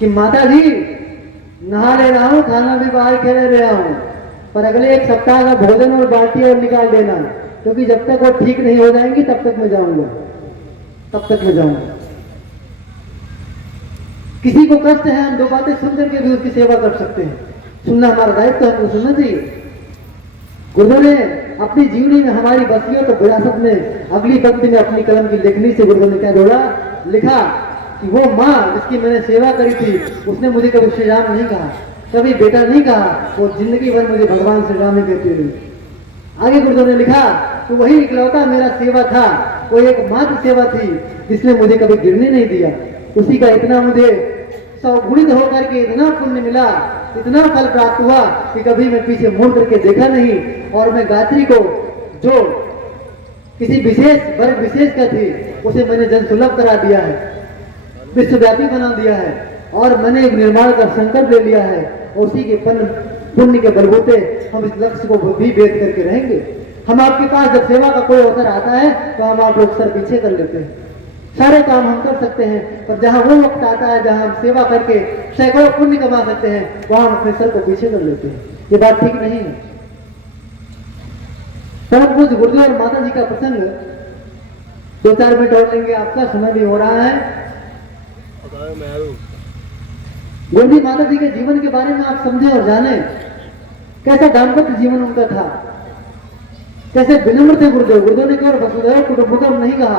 कि माता जी नहा ले रहा हूं, खाना भी बाहर खेले रहा हूं, पर अगले 1 सप्ताह का भोजन और बाल्टी और निकाल देना, क्योंकि जब तक वो ठीक नहीं हो जाएंगी तब तक मैं जाऊंगा, तब तक मैं जाऊंगा। किसी को कष्ट है, हम 2 बातें सुन करके भी उसकी सेवा कर सकते हैं। सुनना हमारा दायित्व है, हमको सुनना चाहिए। गुरुदेव ने अपनी जीवनी में हमारी बसियों तो विरासत में अगली पंक्ति में अपनी कलम की लेखनी से गुरुदेव ने क्या जोड़ा, लिखा कि वो माँ जिसकी मैंने सेवा करी थी उसने मुझे कभी श्री राम नहीं कहा, कभी बेटा नहीं कहा, वो जिंदगी भर मुझे भगवान श्री राम ही कहती रही। आगे गुरुदेव ने लिखा कि वही इकलौता मेरा सेवा था, वो एकमात्र सेवा थी जिसने मुझे कभी गिरने नहीं दिया। उसी का इतना मुझे सौगुणित होकर के इतना पुण्य मिला, इतना फल प्राप्त हुआ कि कभी मैं पीछे मुड़ करके देखा नहीं। और मैं गायत्री को जो किसी विशेष वर्ग विशेष का थी उसे मैंने जन सुलभ करा दिया है, विश्वव्यापी बना दिया है, और मैंने एक निर्माण का संकल्प ले लिया है। और उसी के पुण्य के बलबूते हम इस लक्ष्य को भी भेद करके रहेंगे। हम आपके पास जब सेवा का कोई अवसर आता है तो हम आप लोग सर पीछे कर लेते हैं। सारे काम हम कर सकते हैं, पर जहां वो वक्त आता है जहां हम सेवा करके सैकड़ों पुण्य कमा सकते हैं, वहां हम अपने सर को पीछे कर लेते हैं। ये बात ठीक नहीं है। परम पूज्य गुरुदेव और माता जी का प्रसंग 2-4 मिनट और लेंगे, आपका समय भी हो रहा है। गुरुदेव माता जी के जीवन के बारे में आप समझे और जाने, कैसा दाम्पत्य जीवन उनका था, कैसे विनम्र थे गुरुदेव। गुरुदेव ने केवल वसुधैव कुटुंबकम नहीं कहा,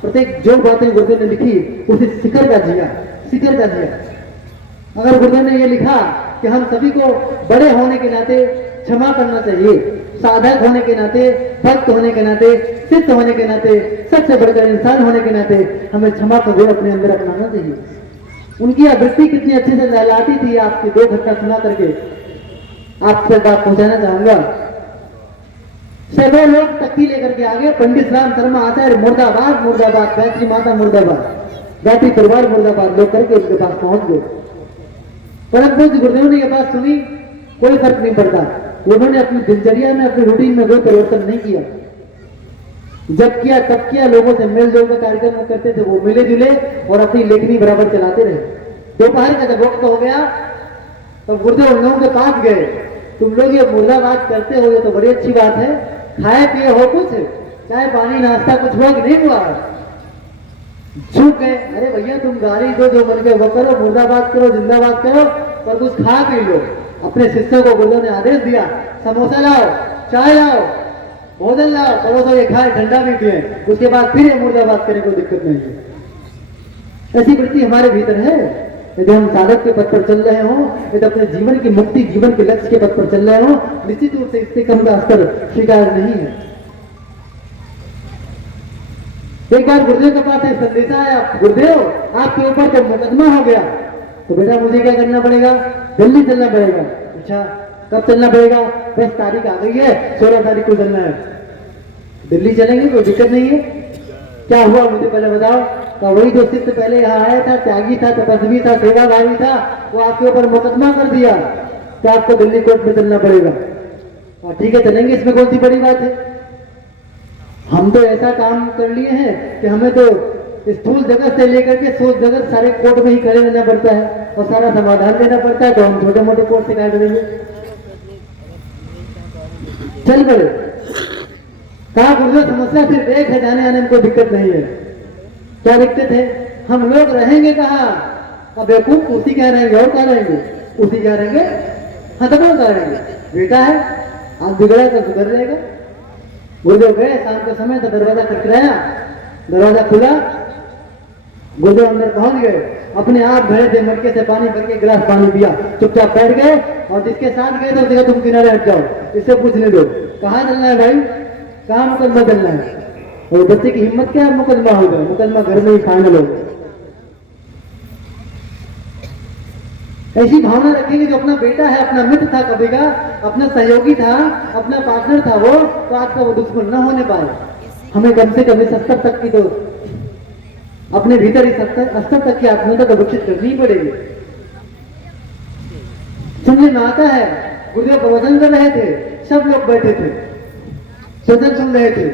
प्रत्येक जो बातें गुरुदेव ने लिखी उसे शिखर का जिया, शिखर का जिया। अगर गुरुदेव ने यह लिखा कि हम सभी को बड़े होने के नाते क्षमा करना चाहिए, साधक होने के नाते, भक्त होने के नाते, सिद्ध होने के नाते, सबसे बढ़कर इंसान होने के नाते हमें क्षमा का गुण अपने अंदर अपनाना चाहिए। उनकी आवृत्ति कितनी अच्छे से लहलाती थी, आपकी 2 घटना सुना करके आपसे बात पहुंचाना चाहूंगा। सभी लोग तख्ती लेकर के आगे, पंडित राम शर्मा आचार्य मुर्दाबाद मुर्दाबाद, गायत्री माता मुर्दाबाद, गायत्री परिवार मुर्दाबाद लोग करके उसके पास पहुंच गए। परम पूज्य गुरुदेव ने यह बात सुनी, कोई फर्क नहीं पड़ता। उन्होंने अपनी दिनचर्या में, अपनी रूटीन में कोई परिवर्तन नहीं किया। जब किया तब किया, लोगों से मेल जोल का कार्यक्रम करते थे, वो मिले जुले और अपनी लेखनी बराबर चलाते रहे। दोपहर का जब वक्त हो गया तो गुरुदेव उन लोगों के पास गए, तुम लोग ये मुर्दाबाद करते हो, ये तो बड़ी अच्छी बात है, खाए पिए हो कुछ, चाय पानी नाश्ता कुछ हुआ कि नहीं हुआ? झुक गए, अरे भैया तुम गाड़ी दो, जो मन के वो करो, मुर्दाबाद करो, जिंदाबाद करो, पर कुछ खा पी लो। अपने शिष्यों को गुरुदेव ने आदेश दिया, समोसा लाओ, चाय लाओ, भोजन लाओ, परोसो, ये खाए, ठंडा भी पिए, उसके बाद फिर ये मुर्दाबाद करने को दिक्कत नहीं है। ऐसी वृत्ति हमारे भीतर है। यदि हम साधक के पथ पर चल रहे हो, यदि अपने जीवन की मुक्ति, जीवन के लक्ष्य के पथ पर चल रहे हो, निश्चित रूप से इससे कम का स्तर स्वीकार नहीं है। एक बार गुरुदेव के पास एक संदेशा आया, गुरुदेव आपके ऊपर जब मुकदमा हो गया तो बेटा मुझे क्या करना पड़ेगा? दिल्ली चलना पड़ेगा। अच्छा, कब चलना पड़ेगा? बस तारीख आ गई है, 16 तारीख को चलना है। दिल्ली चलेंगे, कोई दिक्कत नहीं है। क्या हुआ मुझे पहले बताओ। तो वही जो शिष्य पहले यहाँ आया था, त्यागी था, तपस्वी था, सेवाभावी था, वो आपके ऊपर मुकदमा कर दिया तो आपको दिल्ली कोर्ट में चलना पड़ेगा। और ठीक है, चलेंगे, इसमें कौन सी बड़ी बात है। हम तो ऐसा काम कर लिए हैं कि हमें तो स्थूल जगत से लेकर के सूक्ष्म जगत सारे कोर्ट में ही खड़े रहना पड़ता है और सारा समाधान देना पड़ता है, तो हम छोटे मोटे कोर्ट से क्या करेंगे। चल पड़े। कहा गुरुदेव समस्या सिर्फ एक है, जाने आने में कोई दिक्कत नहीं है। क्या दिक्कत है? हम लोग रहेंगे कहाँ? अब बेवकूफ उसी क्या रहेंगे और क्या रहेंगे? उसी क्या रहेंगे, हथकड़ क्या रहेंगे। बेटा है, आज बिगड़ा तो सुधर जाएगा। गुरुदेव गए, शाम का समय था, दरवाजा खटखटाया, दरवाजा खुला, गुरुदेव अंदर पहुंच गए, अपने आप भरे थे मटके से पानी भर के गिलास पानी पिया, चुपचाप बैठ गए और जिसके साथ गए तो देखा तुम किनारे हट जाओ, इससे पूछने दो कहाँ चलना है भाई, कहाँ मुकदमा चलना है। और बच्चे की हिम्मत क्या है, मुकदमा होगा, मुकदमा घर में ही फाइनल होगा। ऐसी भावना रखेंगे जो अपना बेटा है, अपना मित्र था कभी का, अपना सहयोगी था, अपना पार्टनर था वो, तो आपका वो दुश्मन न होने पाए। हमें कम से कम इस स्तर तक की तो अपने भीतर इस स्तर तक की आत्मीयता को विकसित करनी ही पड़ेगी। समझ में आता है, गुरुदेव प्रवचन कर रहे थे, सब लोग बैठे थे, सज्जन सुन रहे थे,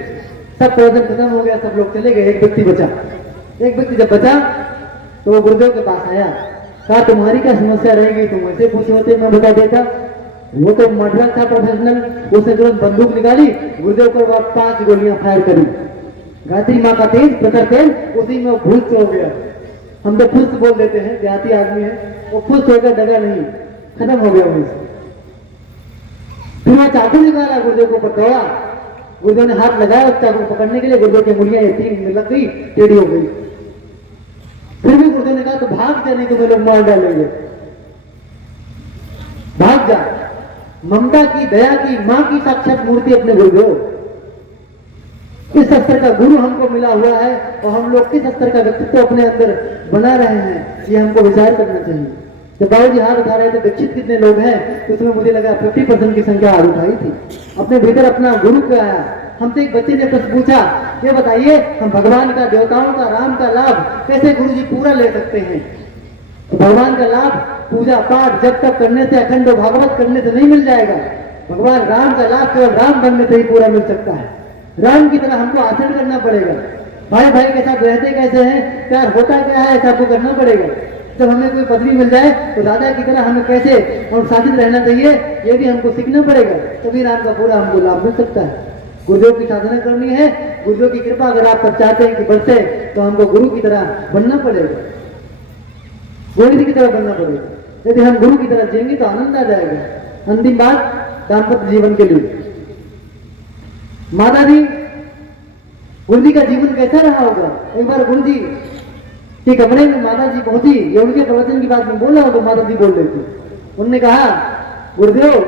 सब प्रवचन खत्म हो गया, सब लोग चले गए, एक व्यक्ति बचा। एक व्यक्ति जब बचा तो वो गुरुदेव के पास आया, कहा तुम्हारी क्या समस्या रहेगी, तुम ऐसे पूछे होते मैं बता देता। वो तो मर्डर था प्रोफेशनल, उसने तुरंत बंदूक निकाली, गुरुदेव को 5 गोलियां फायर करी। गायत्री माँ का तेज प्रखर तेज उसी में भूत हो गया। हम तो फुस्त बोल देते हैं, देहाती आदमी है, वो फुस्त होकर डगा नहीं, खत्म हो गया वहीं से। फिर वो चाकू निकाला, गुरुदेव को ऊपर दौड़ा, गुरुदेव ने हाथ लगाया उस चाकू को पकड़ने के लिए, गुरुदेव की उंगलियां 3 लग गई, टेढ़ी हो गई। फिर भी गुरुदेव ने कहा तो भाग जा, नहीं तो लोग मार डालेंगे, भाग जा। ममता की, दया की, मां की साक्षात मूर्ति अपने गुरुदेव। किस स्तर का गुरु हमको मिला हुआ है और हम लोग किस स्तर का व्यक्तित्व अपने अंदर बना रहे हैं, ये हमको विचार करना चाहिए। जब बाबू जी हाथ उठा रहे थे, दीक्षित कितने लोग हैं, तो उसमें मुझे लगा 50% की संख्या हाथ उठाई थी। अपने भीतर अपना गुरु क्या आया। हमसे एक बच्चे ने प्रश्न पूछा, ये बताइए हम भगवान का, देवताओं का, राम का लाभ कैसे गुरु जी पूरा ले सकते हैं। तो भगवान का लाभ पूजा पाठ जब तक करने से, अखंड भागवत करने से नहीं मिल जाएगा। भगवान राम का लाभ केवल राम बनने से ही पूरा मिल सकता है। राम की तरह हमको आचरण करना पड़ेगा। भाई भाई के साथ रहते कैसे हैं, प्यार होता क्या है, ऐसा आपको करना पड़ेगा। जब हमें कोई पदवी मिल जाए तो दादा की तरह हमें कैसे अनुशासित रहना चाहिए, ये भी हमको सीखना पड़ेगा, तभी राम का पूरा हमको लाभ मिल सकता है। गुरुदेव की साधना करनी है, गुरुदेव की कृपा अगर आप पर चाहते हैं कि बढ़ते, तो हमको गुरु की तरह बनना पड़ेगा, गोविंद की तरह बनना पड़ेगा। यदि हम गुरु की तरह जिएंगे तो आनंद आ जाएगा। अंतिम बात दाम्पत्य जीवन के लिए, माता जी, गुरु जी का जीवन कैसा रहा होगा। एक बार गुरु जी के कमरे में माता जी पहुंची, ये उनके प्रवचन की बात में बोल रहा हूं तो माता जी बोल रही थी। उन्होंने कहा, गुरुदेव,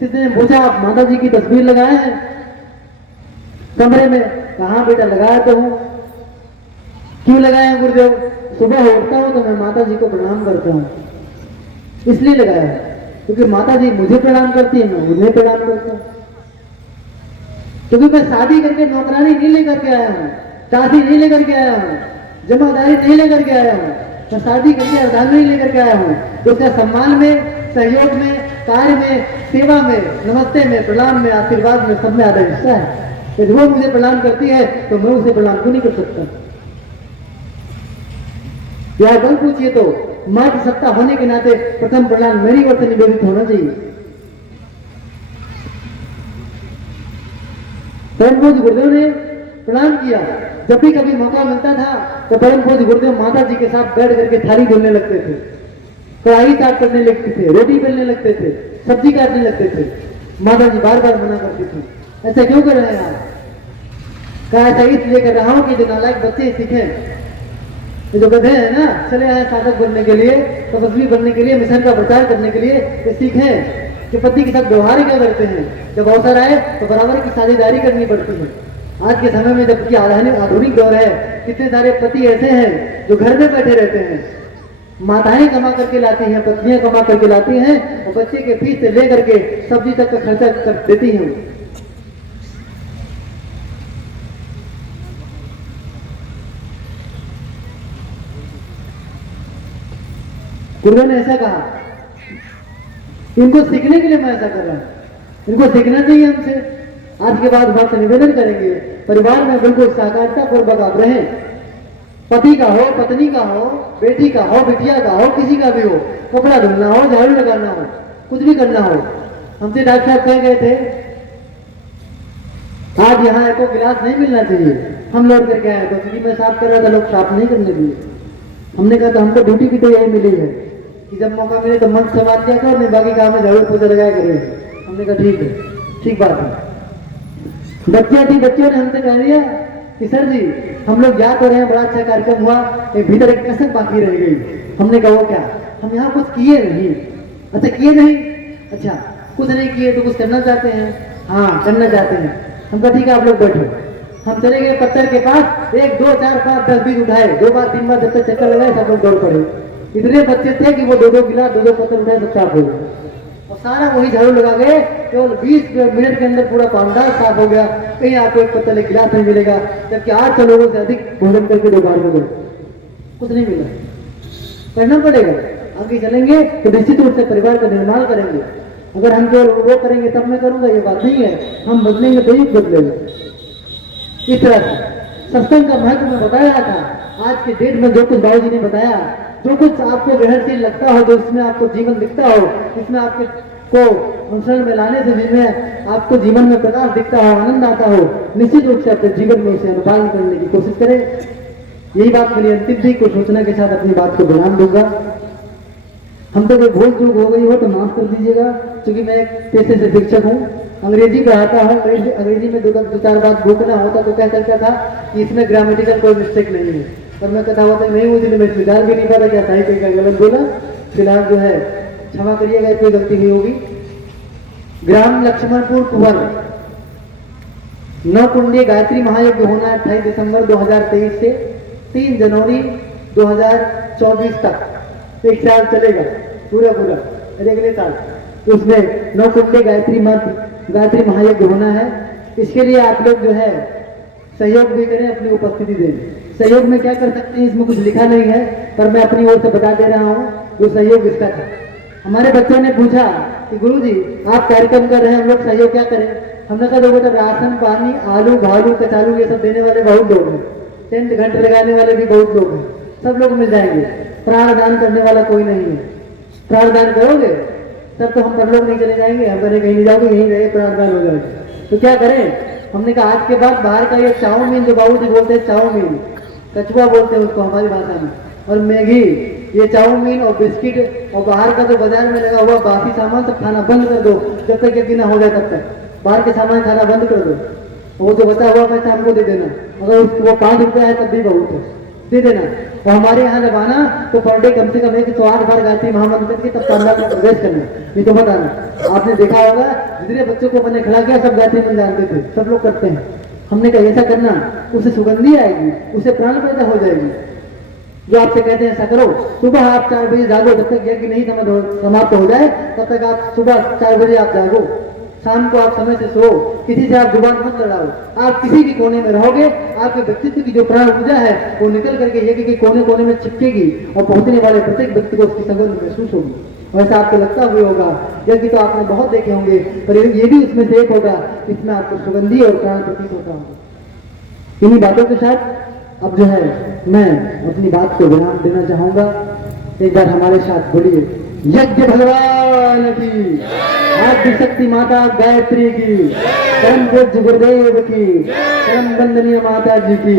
किसी ने पूछा आप माता जी की तस्वीर लगाए हैं कमरे में। कहा बेटा लगाया तो हूं। क्यों लगाया गुरुदेव। सुबह उठता हूं तो मैं माता जी को प्रणाम करता हूं, इसलिए लगाया है क्योंकि माता जी मुझे प्रणाम करती है, मैं उन्हें प्रणाम करता हूं। क्योंकि मैं शादी करके नौकरानी नहीं लेकर के आया हूं, शादी नहीं लेकर के आया हूं, जमादारी नहीं लेकर के आया हूं, मैं शादी करके अर्धांगिनी लेकर के आया हूं। तो उसका सम्मान में, सहयोग में, कार्य में, सेवा में, नमस्ते में, प्रणाम में, आशीर्वाद में, सब में आधा हिस्सा है। यदि वो मुझे प्रणाम करती है तो मैं उसे प्रणाम क्यों नहीं कर सकता। या बल पूछिए तो मात्र सत्ता होने के नाते प्रथम प्रणाम मेरी ओर से निवेदित होना चाहिए। परम पूज्य गुरुदेव ने प्रणाम किया। जब भी कभी मौका मिलता था तो परम पूज्य गुरुदेव माता जी के साथ बैठ करके थाली धुलने लगते थे, कढ़ाई साफ करने लगते थे, रोटी बेलने लगते थे, सब्जी काटने लगते थे। माता जी बार बार मना करती थी, ऐसा क्यों कर रहे हैं आप। कहा ऐसा इसलिए कर रहा हूं कि जो नालायक बच्चे सीखें, जो गधे हैं ना, चले आए साधक बनने के लिए, तपस्वी बनने के लिए, मिशन का प्रचार करने के लिए, ये सीखें कि पति के साथ व्यवहार क्या करते हैं। जब अवसर आए तो बराबर की साझेदारी करनी पड़ती है। आज के समय में जबकि आधुनिक दौर है, कितने सारे पति ऐसे हैं जो घर में बैठे रहते हैं, माताएं कमा करके लाती हैं, पत्नियां कमा करके लाती हैं और बच्चे के फीस से लेकर के सब्जी तक का खर्चा कर देती हैं। गुरुदेव ने ऐसा कहा, इनको सीखने के लिए मैं ऐसा कर रहा हूं, इनको सीखना चाहिए हमसे। आज के बाद बात निवेदन करेंगे, परिवार में बिल्कुल सहकारिता पूर्वक आप रहें। पति का हो, पत्नी का हो, बेटी का हो, बिटिया का हो, किसी का भी हो, कपड़ा धुलना हो, झाड़ू लगाना हो, कुछ भी करना हो। हमसे डॉक्टर साहब कह गए थे आज यहाँ एको गिलास नहीं मिलना चाहिए। हम लौट करके आए तो क्योंकि मैं साफ कर रहा था, लोग साफ नहीं करने दिए। हमने कहा तो हमको ड्यूटी भी तो यही मिली है कि जब मौका मिले तो मन संवाद किया करो, नहीं बाकी काम में झाड़ू पोछा लगाया करो। हमने कहा ठीक है, ठीक बात है। बच्चियां थी, बच्चों ने हमसे कह दिया कि सर जी हम लोग जा तो रहे हैं, बड़ा अच्छा कार्यक्रम हुआ, एक भीतर एक कसर बाकी रह गई। हमने कहा वो क्या। हम यहाँ कुछ किए नहीं। अच्छा किए नहीं, अच्छा कुछ नहीं किए तो कुछ करना चाहते हैं। हाँ करना चाहते हैं। हम कहा ठीक है आप लोग बैठो। हम चले गए पत्थर के पास, 1 2 4 5 10 20 उठाए, 2 बार 3 बार जब तक चक्कर लगाए सब लोग दौड़ पड़े। इतने बच्चे थे कि वो 2 गिलास 2 पत्थर उठाए, सब साफ हो गए और सारा वही झाड़ू लगा गए। केवल 20 मिनट के अंदर पूरा पाउंडाल साफ हो गया। कहीं आपको एक पत्थर गिलास नहीं मिलेगा, जबकि 800 लोगों से अधिक भोजन करके 2 बार में गए, कुछ नहीं मिला। करना पड़ेगा। आगे चलेंगे तो निश्चित रूप से परिवार का निर्माण करेंगे। अगर हम केवल वो करेंगे तब मैं करूंगा, ये बात नहीं है। हम बदलेंगे तो ही बदलेगा। इस तरह से सत्संग का महत्व मैं बता रहा था। आज के डेट में जो कुछ बाबू जी ने बताया, जो कुछ आपको ग्रहणशील लगता हो, जो इसमें आपको जीवन दिखता हो, इसमें आपके को अनुसरण में लाने से जिसमें आपको जीवन में प्रकाश दिखता हो, आनंद आता हो, निश्चित रूप से अपने जीवन में उसे अनुपालन करने की कोशिश करें। यही बात मेरी अंतिम थी। कुछ सूचना के साथ अपनी बात को विराम दूंगा। हम तो कोई भूल चूक हो गई हो तो माफ कर दीजिएगा, क्योंकि मैं एक पेशे से शिक्षक हूँ, अंग्रेजी पढ़ाता हूँ। अंग्रेजी में दो चार बात भूखना होता तो कह सकता था कि इसमें ग्रामेटिकल कोई मिस्टेक नहीं है, पर मैं कहता हुआ तक नहीं हुई थी, मैं विचार भी नहीं पा रहा क्या साहित्य का गलत बोला। फिलहाल जो है क्षमा करिएगा, कोई गलती हुई होगी। ग्राम लक्ष्मणपुर कुंवर, नवकुंडी गायत्री महायज्ञ होना है 28 दिसंबर 2023 से 3 जनवरी 2024 तक, एक साल चलेगा पूरा अगले साल। उसमें नवकुंडी गायत्री महायज्ञ होना है। इसके लिए आप लोग जो है सहयोग भी करें, अपनी उपस्थिति दें। सहयोग में क्या कर सकते हैं इसमें कुछ लिखा नहीं है, पर मैं अपनी ओर से बता दे रहा हूँ जो सहयोग इसका था। हमारे बच्चों ने पूछा कि गुरुजी आप कार्यक्रम कर रहे हैं, हम लोग सहयोग क्या करें। हमने कहा देखो बेटा, राशन पानी आलू भालू कचालू ये सब देने वाले बहुत लोग हैं, टेंट घंटे लगाने वाले भी बहुत लोग हैं, सब लोग मिल जाएंगे। प्राणदान करने वाला कोई नहीं है। प्राणदान करोगे तब तो हम पर लोग नहीं चले जाएंगे, हम कहीं नहीं जाओगे, यहीं रहे, प्राणदान हो जाएगा। तो क्या करें, हमने कहा आज के बाद बाहर का ये चाउमीन जो बाबू जी बोलते हैं, चाउमीन कचुआ बोलते हैं उसको हमारी भाषा में, और मैगी, ये चाउमीन और बिस्किट और बाहर का जो बाजार में लगा हुआ बासी सामान सब खाना बंद कर दो, जब तक यज्ञ ना हो जाए तब तक बाहर के सामान खाना बंद कर दो। वो जो बचा हुआ पैसा हमको दे देना, अगर वो 5 रुपया है तब भी बहुत है, दे देना। और हमारे यहाँ जब आना तो पर डे कम से कम 108 बार गायत्री महामंत्र करके तब तांबा में प्रवेश करना, नहीं तो मत आना। आपने देखा होगा जितने बच्चों को मैंने खिला किया सब गायत्री मंत्र जानते थे, सब लोग करते हैं। हमने कहा ऐसा करना, उसे सुगंधी आएगी, उसे प्राण पैदा हो जाएगी। जो आपसे कहते हैं ऐसा करो, सुबह आप 4 बजे जागो, जब तक यज्ञ नहीं समाप्त हो जाए तब तक आप सुबह 4 बजे आप जागो, शाम को आप समय से सो, किसी से आप जुबान मत लड़ाओ। आप किसी भी कोने में रहोगे, आपके व्यक्तित्व की जो प्राण ऊर्जा है वो निकल करके यज्ञ के कोने कोने में चिपकेगी और पहुंचने वाले प्रत्येक व्यक्ति को उसकी संगत महसूस होगी। वैसा आपको लगता हुआ होगा, यज्ञ तो आपने बहुत देखे होंगे, पर ये भी उसमें से एक होगा इसमें आपको सुगंधी और प्राण प्रतीत होता होगा। इन्हीं बातों के साथ अब जो है मैं अपनी बात को विराम देना चाहूंगा। एक बार हमारे साथ बोलिए, यज्ञ भगवान की, आदिशक्ति माता गायत्री की, परम पूज्य गुरुदेव की, परम वंदनीय माता जी की।